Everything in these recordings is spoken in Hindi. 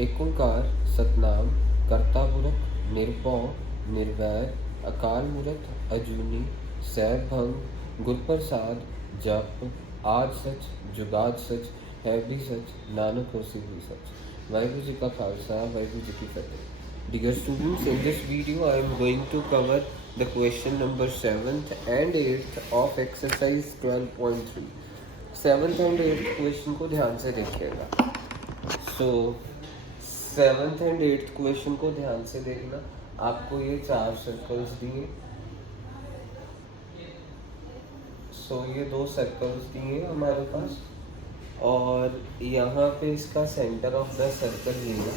एक ओंकार सतनाम करता पुरख निरभौ निर्वैर अकाल मूरत अजूनी सैभंग गुरप्रसाद जप आज सच जुगाद सच है भी सच नानक होसी भी सच। वाहिगुरु जी का खालसा वाहिगुरु जी की फतेह। Dear students, in this video I am going to cover the question number 7th and 8th of exercise 12.3। 7th and 8th question को ध्यान से देखिएगा। सो 7th एंड 8th क्वेश्चन को ध्यान से देखना। आपको ये 4 सर्कल्स दिए, ये 2 सर्कल्स दिए हमारे पास, और यहाँ पे इसका सेंटर ऑफ द सर्कल ये है।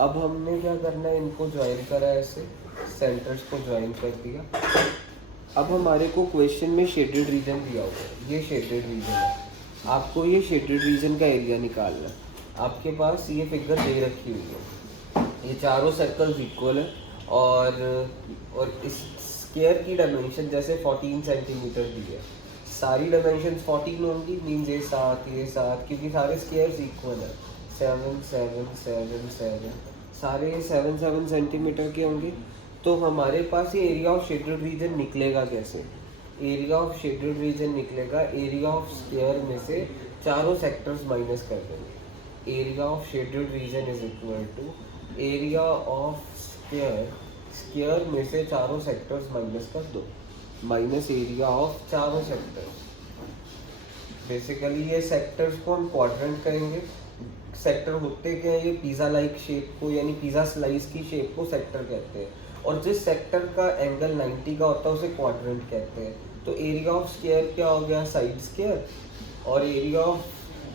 अब हमने क्या करना है, इनको ज्वाइन करा, ऐसे सेंटर्स को ज्वाइन कर दिया। अब हमारे को क्वेश्चन में शेडेड रीजन दिया हुआ है, ये शेडेड रीजन है। आपको ये शेडेड रीजन का एरिया निकालना है। आपके पास ये फिगर दे रखी हुई है, ये चारों सर्कल्स इक्वल है, और इस स्क्वायर की डायमेंशन जैसे 14 सेंटीमीटर दी है। सारी डायमेंशन 14 होंगी, मीन्स ये 7, क्योंकि सारे स्क्वायर्स इक्वल है। 7 7 7 7 सारे 7 सेंटीमीटर के होंगे। तो हमारे पास ये एरिया ऑफ शेडेड रीजन निकलेगा कैसे? एरिया ऑफ शेडेड रीजन निकलेगा एरिया ऑफ स्क्वायर में से चारों सेक्टर्स माइनस कर देंगे। Area of shaded region is equal to area of square में से चारों सेक्टर्स माइनस कर दो, माइनस एरिया ऑफ चारों सेक्टर्स। बेसिकली ये सेक्टर्स को हम क्वाड्रेंट करेंगे। सेक्टर होते क्या है, ये पिज़्ज़ा लाइक शेप को, यानी पिज़्ज़ा स्लाइस की शेप को सेक्टर कहते हैं, और जिस सेक्टर का एंगल 90 का होता है उसे क्वाड्रेंट कहते हैं। तो एरिया ऑफ स्क्वायर क्या हो गया, साइड स्क्वायर, और एरिया ऑफ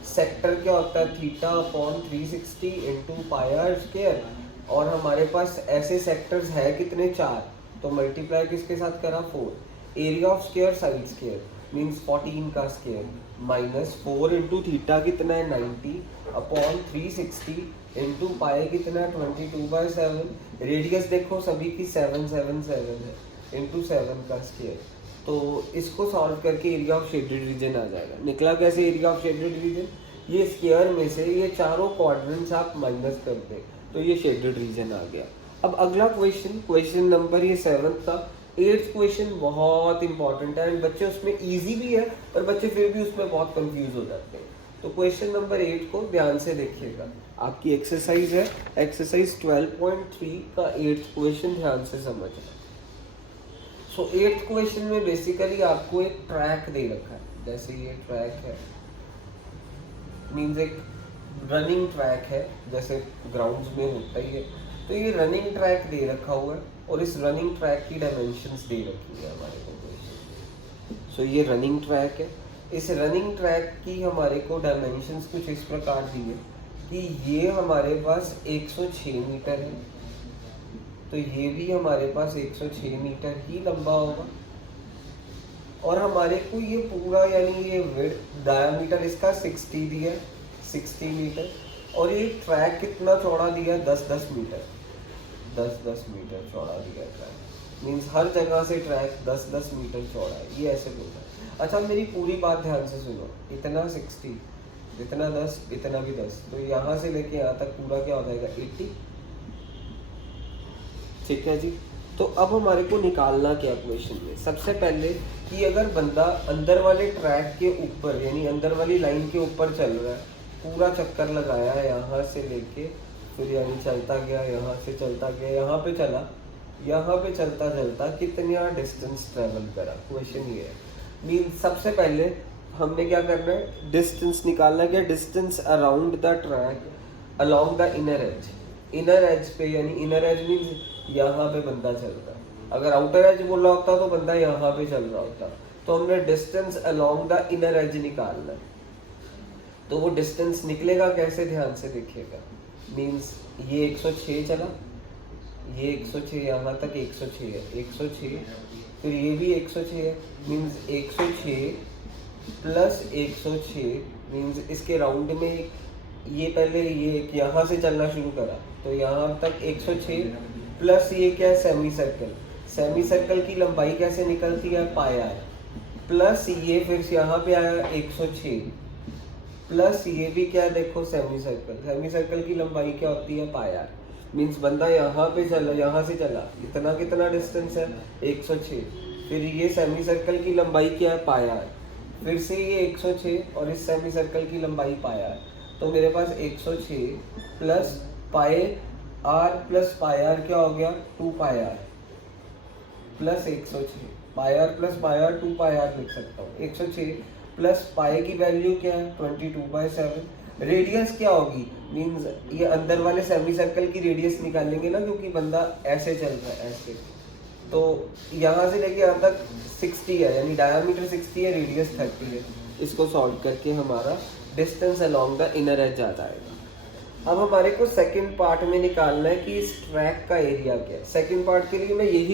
सेक्टर क्या होता है, theta upon 360 into pi r square. और हमारे पास ऐसे सेक्टर्स है कितने, 4, तो मल्टीप्लाई किसके साथ करा, 4। Area of square side square means 14 का स्क्वायर माइनस 4 इंटू थीटा कितना है 90 अपॉन 360 इंटू पाई कितना है 22/7। रेडियस देखो सभी की 7 7 7 है, इंटू 7 का स्क्वायर। तो इसको सॉल्व करके एरिया ऑफ शेडेड रीजन आ जाएगा। निकला कैसे एरिया ऑफ शेडेड रीजन, ये स्क्वायर में से ये चारों क्वाड्रेंट्स आप माइनस कर दें तो ये शेडेड रीजन आ गया। अब अगला क्वेश्चन नंबर ये 7th था। 8th क्वेश्चन बहुत इंपॉर्टेंट है, एंड बच्चे उसमें इजी भी है, पर बच्चे फिर भी उसमें बहुत कंफ्यूज हो जाते हैं। तो क्वेश्चन नंबर 8 को ध्यान से देखिएगा। आपकी एक्सरसाइज है एक्सरसाइज 12.3 का 8th क्वेश्चन, ध्यान से समझना। सो 8th क्वेश्चन में बेसिकली आपको एक ट्रैक दे रखा है, जैसे ये ट्रैक है, मीन्स एक रनिंग ट्रैक है, जैसे ग्राउंड्स में होता ही है। तो ये रनिंग ट्रैक दे रखा हुआ है, और इस रनिंग ट्रैक की डायमेंशंस दे रखी है हमारे को। सो ये रनिंग ट्रैक है। इस रनिंग ट्रैक की हमारे को डायमेंशंस कुछ इस प्रकार दी है कि ये हमारे पास 106 मीटर है, तो ये भी हमारे पास 106 मीटर ही लंबा होगा। और हमारे को ये पूरा, यानी ये विड्थ डायमीटर इसका 60 दिया, 60 मीटर, और ये ट्रैक कितना चौड़ा दिया, 10-10 मीटर, 10-10 मीटर चौड़ा दिया ट्रैक। मीन्स हर जगह से ट्रैक 10-10 मीटर चौड़ा है, ये ऐसे बोलता है। अच्छा, मेरी पूरी बात ध्यान से सुनो। इतना 60, इतना 10, इतना भी 10, तो यहाँ से लेके यहाँ तक पूरा क्या हो जाएगा, 80। ठीक है जी। तो अब हमारे को निकालना क्या क्वेश्चन में, सबसे पहले कि अगर बंदा अंदर वाले ट्रैक के ऊपर, यानी अंदर वाली लाइन के ऊपर चल रहा है, पूरा चक्कर लगाया है यहाँ से लेके, फिर यानी चलता गया, यहाँ से चलता गया, यहाँ पे चला, यहाँ पे चलता चलता कितना डिस्टेंस ट्रेवल करा, क्वेश्चन ये है। मीन सबसे पहले हमने क्या करना है, डिस्टेंस निकालना। क्या distance around the track along the inner as. Inner as पे, यानी इनर एज मीन्स यहाँ पे बंदा चल रहा है। अगर आउटर एज बोल रहा होता तो बंदा यहाँ पे चल रहा होता। तो हमने distance along the inner as निकालना है। तो वो डिस्टेंस निकलेगा कैसे, ध्यान से देखिएगा। मीन्स ये 106 चला, ये 106, यहाँ तक 106 है, 106, फिर ये भी 106 है, मीन्स 106 प्लस 106 मीन्स इसके राउंड में ये पहले ये यहाँ से चलना शुरू करा, तो यहाँ तक 106 प्लस ये क्या है, सेमी सर्कल। सेमी सर्कल की लंबाई कैसे निकलती है, पाई आर, प्लस ये फिर यहाँ पे आया 106 प्लस ये भी क्या है देखो, सेमी सर्कल, सेमी सर्कल की लंबाई क्या होती है, पाई आर। मीन्स बंदा यहाँ पे चला, यहाँ से चला, इतना कितना डिस्टेंस है, 106। फिर ये सेमी सर्कल की लंबाई क्या है, पाई आर। फिर से ये 106 और इस सेमी सर्कल की लंबाई पाई आर। तो मेरे पास 106 plus pi r plus pi r क्या हो गया, 2 pi r plus 106। Pi r plus pi r 2 pi r लिख सकता हूँ। 106 प्लस पाई की वैल्यू क्या है, 22/7। रेडियस क्या होगी, मीन्स ये अंदर वाले सेमी सर्कल की रेडियस निकालेंगे ना, क्योंकि बंदा ऐसे चल रहा है, ऐसे। तो यहाँ से लेके यहाँ तक 60 है, यानी डायमीटर 60 है, रेडियस 30 है। इसको सॉल्व करके हमारा distance along the inner edge आ जाएगा। अब हमारे को सेकंड पार्ट में निकालना है कि इस ट्रैक का एरिया क्या है। सेकंड पार्ट के लिए मैं यही